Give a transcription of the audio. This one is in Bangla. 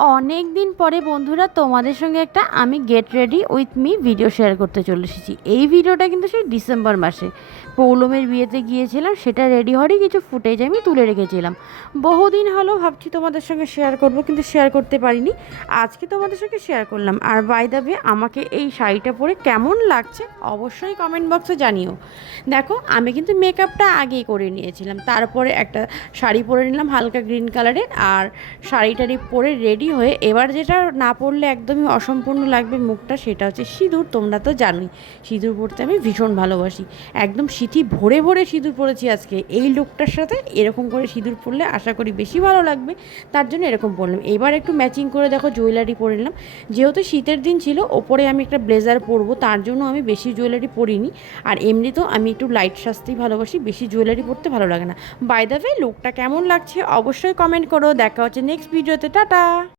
অনেক দিন পরে বন্ধুরা তোমাদের সঙ্গে একটা আমি get ready with me video share করতে চলে এসেছি। এই ভিডিওটা কিন্তু সেই ডিসেম্বর মাসে পৌলমের বিয়েতে গিয়েছিলাম, সেটা রেডি হওয়ারই কিছু ফুটেজ আমি তুলে রেখেছিলাম। বহুদিন হলো ভাবছি তোমাদের সঙ্গে শেয়ার করব, কিন্তু শেয়ার করতে পারিনি। আজকে তোমাদের সঙ্গে শেয়ার করলাম। আর বাই দ্য ওয়ে, আমাকে এই শাড়িটা পরে কেমন লাগছে অবশ্যই কমেন্ট বক্সে জানিও। দেখো, আমি কিন্তু মেকআপটা আগেই করে নিয়েছিলাম, তারপরে একটা শাড়ি পরে নিলাম হালকা গ্রিন কালারের। আর শাড়িটারি পরে রেডি হয়ে এবার যেটা না পরলে একদমই অসম্পূর্ণ লাগবে মুখটা, সেটা হচ্ছে সিঁদুর। তোমরা তো জানোই সিঁদুর পরতে আমি ভীষণ ভালোবাসি। একদম সিঁথি ভরে ভরে সিঁদুর পরেছি আজকে। এই লুকটার সাথে এরকম করে সিঁদুর পরলে আশা করি বেশি ভালো লাগবে, তার জন্য এরকম পরলাম। এবার একটু ম্যাচিং করে দেখো জুয়েলারি পরে নিলাম। যেহেতু শীতের দিন ছিল, ওপরে আমি একটা ব্লেজার পরবো, তার জন্য আমি বেশি জুয়েলারি পরিনি। আর এমনিতেও আমি একটু লাইট সাজতেই ভালোবাসি, বেশি জুয়েলারি পরতে ভালো লাগে না। বাই দ্য ওয়ে, লুকটা কেমন লাগছে অবশ্যই কমেন্ট করো। দেখা হচ্ছে নেক্সট ভিডিওতে। টাটা।